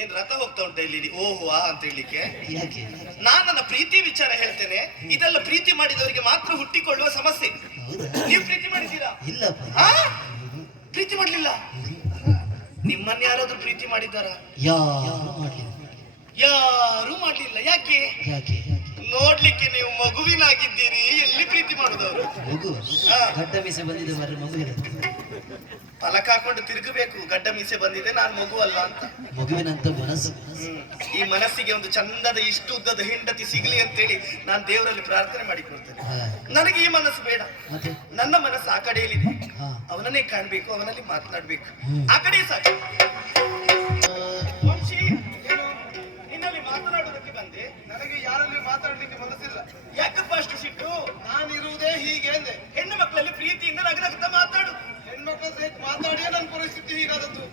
ಏನ್ ರಥ ಹೋಗ್ತಾ ಉಂಟ ಇಲ್ಲಿ ಓಹೋ ಆ ಅಂತ ಹೇಳಲಿಕ್ಕೆ? ಯಾಕೆ? ನಾನ್ ನನ್ನ ಪ್ರೀತಿ ವಿಚಾರ ಹೇಳ್ತೇನೆ. ಇದೆಲ್ಲ ಪ್ರೀತಿ ಮಾಡಿದವರಿಗೆ ಮಾತ್ರ ಹುಟ್ಟಿಕೊಳ್ಳುವ ಸಮಸ್ಯೆ. ನೀವು ಪ್ರೀತಿ ಮಾಡಿದ್ದೀರಾ? ಇಲ್ಲಪ್ಪ. ಪ್ರೀತಿ ಮಾಡ್ಲಿಲ್ಲ? ನಿಮ್ಮನ್ನ ಯಾರಾದ್ರೂ ಪ್ರೀತಿ ಮಾಡಿದ್ದಾರಾ? ಯಾರು ಮಾಡ್ಲಿಲ್ಲ. ಯಾರು ಮಾಡ್ಲಿಲ್ಲ. ಯಾಕೆ? ಯಾಕೆ? ನೋಡ್ಲಿಕ್ಕೆ ನೀವು ಮಗುವಿನಾಗಿದ್ದೀರಿ. ಎಲ್ಲಿ ಪ್ರೀತಿ ಮಾಡುದವರು? ಮಗು ಗಡ್ಡ ಮೀಸೆ ಬಂದಿದೆ ಮರ ಮಗುವಿನ ಫಲಕ ಹಾಕೊಂಡು ತಿರುಗಬೇಕು. ಗಡ್ಡ ಮೀಸೆ ಬಂದಿದೆ, ನಾನು ಮಗು ಅಲ್ಲ ಅಂತ. ಮಗುವಿನಂತ ಮನಸ್ಸು. ಈ ಮನಸ್ಸಿಗೆ ಒಂದು ಚಂದದ ಇಷ್ಟು ಉದ್ದದ ಹೆಂಡತಿ ಸಿಗ್ಲಿ ಅಂತೇಳಿ ನಾನು ದೇವರಲ್ಲಿ ಪ್ರಾರ್ಥನೆ ಮಾಡಿಕೊಳ್ತೇನೆ. ನನಗೆ ಈ ಮನಸ್ಸು ಬೇಡ. ಮತ್ತೆ ನನ್ನ ಮನಸ್ಸು ಆ ಕಡೆಯಲ್ಲಿದೆ. ಅವನನ್ನೇ ಕಾಣ್ಬೇಕು, ಅವನಲ್ಲಿ ಮಾತನಾಡ್ಬೇಕು. ಆ ಕಡೆ ಸಾಕು. ವಂಶಿ, ನಿನ್ನಲ್ಲಿ ಮಾತನಾಡುವುದಕ್ಕೆ ಬಂದೆ. ನನಗೆ ಯಾರಲ್ಲಿ ಮಾತಾಡ್ಲಿಕ್ಕೆ ಮನಸ್ಸಿಲ್ಲ. ಯಾಕಪ್ಪ ಅಷ್ಟು ಸಿಟ್ಟು? ನಾನಿರುವುದೇ ಹೀಗೆ ಅಂದೆ. ಹೆಣ್ಣು ಮಕ್ಕಳಲ್ಲಿ ಪ್ರೀತಿಯಿಂದ ನಗನಗ್ತಾ ಮಾತಾಡು. ಹೆಣ್ಮಕ್ಳ ಸಹಿತ ಮಾತಾಡಿಯೇ ನನ್ನ ಪರಿಸ್ಥಿತಿ ಹೀಗಾದದ್ದು.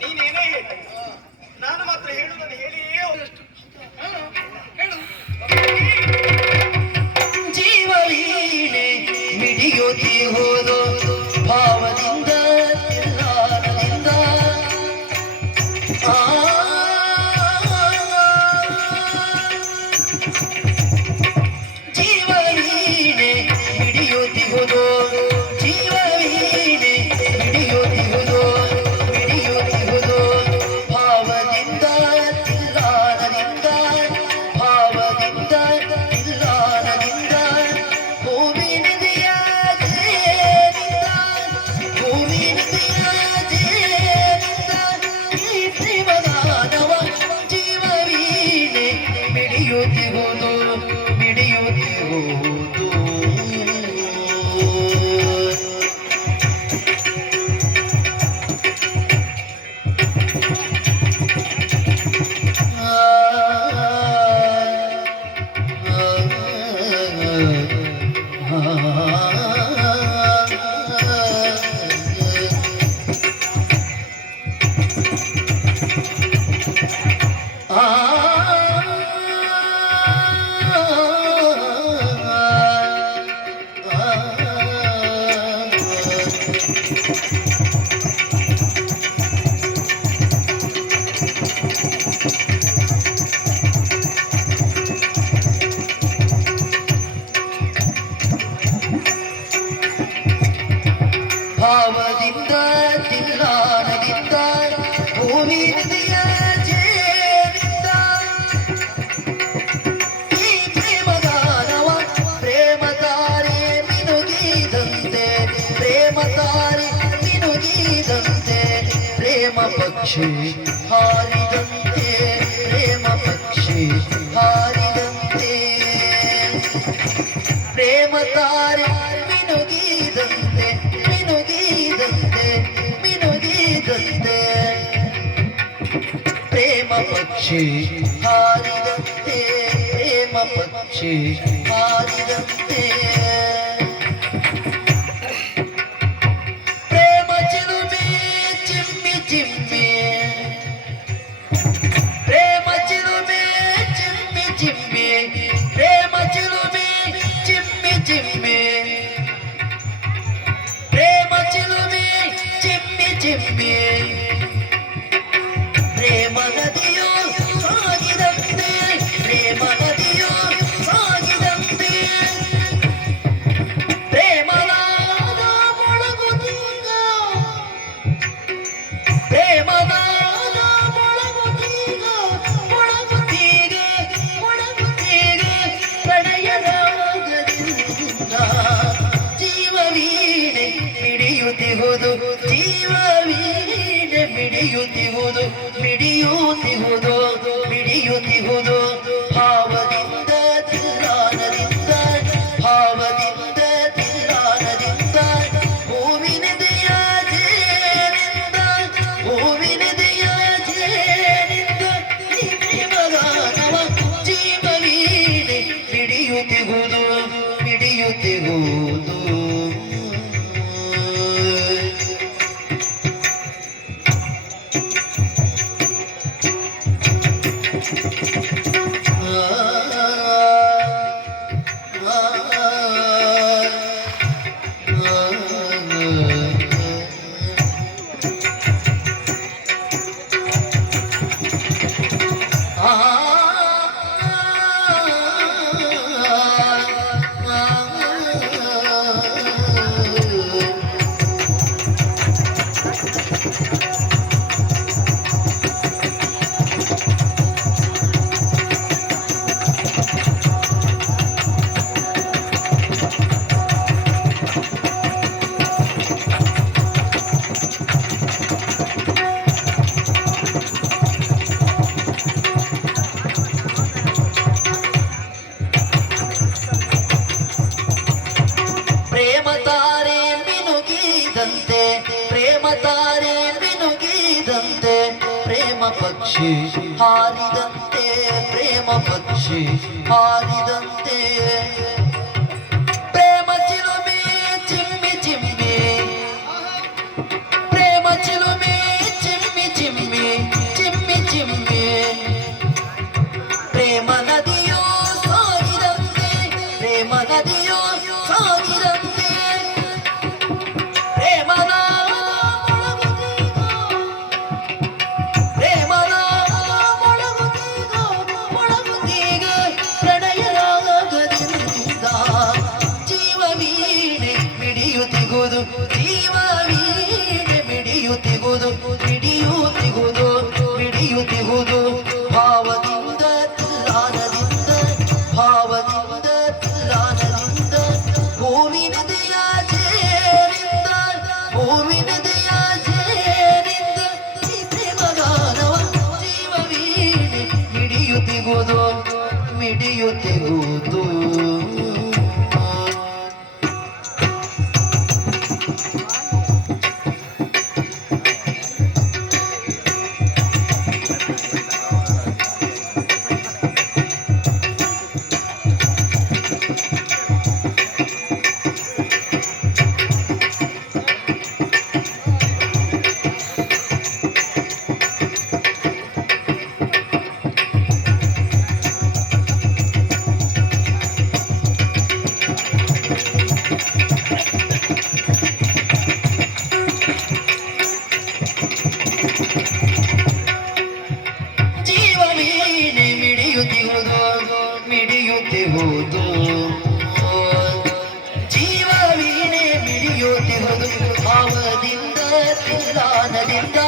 ನೀನೇನೇ ಹೇಳಿ, ನಾನು ಮಾತ್ರ ಹೇಳುವುದನ್ನು ಹೇಳಿಯೇ ಹೋದಷ್ಟು. ಹೇಳು. ಜೀವವೀಣೆ ಮಿಡಿಯುತ್ತಿ ಹೋದು ಭಾವದಿಂದ ತಿಲ್ಲಾರದಿಂದ ಜೀವವೀಣೆ ಮಿಡಿಯುತ್ತಿ ಹೋದು ಜೀವವೀಣೆ ಮಿಡಿಯುತ್ತಿ ಹೋದು ಮಿಡಿಯುತ್ತಿ ಹೋದು ಭಾವದಿಂದ ತಿಲ್ಲಾರದಿಂದ ಭಾವದಿಂದ ತಿಲ್ಲಾರದಿಂದ ಹೂವಿನದೆಯ ಜೇನಿಂದ ಹೂವಿನದೆಯ ಜೇನಿಂದ ಈ ಪ್ರೇಮದಾನವ ಜೀವವೀಣೆ ಮಿಡಿಯುತ್ತಿ ಹೋದು ಮಿಡಿಯುತ್ತಿ ಹೋದು. ಭಾವದಿಂದ ತಿಲ್ಲಾರದಿಂದ ಹೂವಿನದೆಯ ಜೇನಿಂದ ಈ ಪ್ರೇಮಗಾನವ ಪ್ರೇಮತಾರೆ ಮಿನುಗಿದಂತೆ ಪ್ರೇಮತಾರೆ ಮಿನುಗಿದಂತೆ ಪ್ರೇಮ ಪಕ್ಷಿ ಹಾರಿದಂತೆ ಪ್ರೇಮ ಪಕ್ಷಿ ಹಾರಿದಂತೆ ಪ್ರೇಮತಾರೆ ಮಿನುಗಿದಂತೆ ಮಿನುಗಿದಂತೆ ಮಿನುಗಿದಂತೆ ಪ್ರೇಮ ಪಕ್ಷಿ ಹಾರಿದಂತೆ ಪ್ರೇಮ ಪಕ್ಷಿ ಹಾರಿದಂತೆ ಪ್ರೇಮ ಚಿಲುಮೆ ಚಿಮ್ಮಿ ಚಿಮ್ಮಿ ಪ್ರೇಮ ಚಿಲುಮೆ ಚಿಮ್ಮಿ ಚಿಮ್ಮಿ ಪ್ರೇಮ ಚಿಲುಮೆ ಚಿಮ್ಮಿ ಚಿಮ್ಮಿ ಪ್ರೇಮ ಚಿಲುಮೆ ಚಿಮ್ಮಿ ಚಿಮ್ಮಿ ಪ್ರೇಮ ನದಿಯು ಸಾಗಿದಂತೆ ಪ್ರೇಮ ನದಿಯು ಸಾಗಿದಂತೆ ಪ್ರೇಮನಾದ ಮೊಳಗುತ್ತೀಗ ಪ್ರೇಮನಾದ ಮೊಳಗುತ್ತೀಗ ಮೊಳಗುತ್ತೀಗ ಮೊಳಗುತ್ತೀಗ ಪ್ರಣಯರಾಗದಿಂದ ಜೀವವೀಣೆ ಮಿಡಿಯುತ್ತಿಹುದು ಜೀವವೀಣೆ ಮಿಡಿಯುತ್ತಿಹುದು ಮಿಡಿಯುತ್ತಿಹುದು ಮಿಡಿಯುತ್ತಿಹುದು ಭಾವದಿಂದ ತಿಲ್ಲಾರದಿಂದ ಭಾವದಿಂದ ತಿಲ್ಲಾರದಿಂದ ಹೂವಿನದೆಯ ಜೇನಿಂದ ಹೂವಿನದೆಯ ಜೇನಿಂದ ಈ ಪ್ರೇಮಗಾನವ ಜೀವವೀಣೆ ಮಿಡಿಯುತ್ತಿಹುದು ಮಿಡಿಯುತ್ತಿಹುದು. ಪ್ರೇಮ ಪಕ್ಷಿ ಹಾರಿದಂತೆ ಪ್ರೇಮ ಪಕ್ಷಿ ಹಾರಿದಂತೆ ಪ್ರೇಮ ಚಿಲುಮೆ ಚಿಮ್ಮಿ ಚಿಮ್ಮಿ ಪ್ರೇಮ ಚಿಲುಮೆ ಚಿಮ್ಮಿ ಚಿಮ್ಮಿ ಚಿಮ್ಮಿ ಚಿಮ್ಮಿ ಪ್ರೇಮ ನದಿಯೋ ಸಾಗಿದಂತೆ ಪ್ರೇಮ ನದಿಯೋ ಸಾಗಿದಂತೆ ಪ್ರೇಮನ ಪ್ರೇಮನ ಮೊಳಗುತ್ತೀಗ ಪ್ರಣಯ ರಾಗದಿಂದ ಜೀವ ವೀಣೆ ಮಿಡಿಯುತ್ತಿಗುವುದು ಜೀವ ವೀಣೆ ಮಿಡಿಯುತ್ತಿಗುವುದು ಮಿಡಿಯುತ್ತಿಗುವುದು ಮಿಡಿಯುತ್ತಿಗುವುದು ಭಾವದಿಂದ ತಿಲ್ಲಾನದಿಂದ ಭಾವದಿಂದ ತಿಲ್ಲಾನದಿಂದ ಹೂವಿನದೆಯ ಜೇನಿಂದ ಹೂವಿನದೆಯ ಜೇನಿಂದ ಈ ಪ್ರೇಮಗಾನವ ಜೀವ ವೀಣೆ ಮಿಡಿಯುತ್ತಿಗುವುದು ಮಿಡಿಯುತ್ತಿಗುವುದು ಜೀವ ವೀಣೆ ಮಿಡಿಯುತ್ತಿಹುದು ಮಿಡಿಯುತ್ತಿಹುದು ಜೀವ ವೀಣೆ ಮಿಡಿಯುತ್ತಿಹುದು ಭಾವದಿಂದ ತಿಲ್ಲಾನದಿಂದ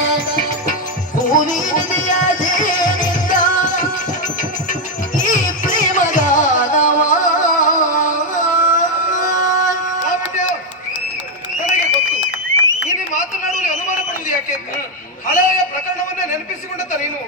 ಹೂವಿನದೆಯ ಜೇನಿಂದ ಈ ಪ್ರೇಮಗಾನವ ಕಾಪಟ್ಯ, ನನಗೆ ಗೊತ್ತು ನೀನು ಮಾತನಾಡುವಲ್ಲಿ ಅನುಮಾನ ಪಡುವುದು ಯಾಕೆ ಅಂತ. ಹಳೆಯ ಪ್ರಕರಣವನ್ನೇ ನೆನಪಿಸಿಕೊಂಡಂತ ನೀನು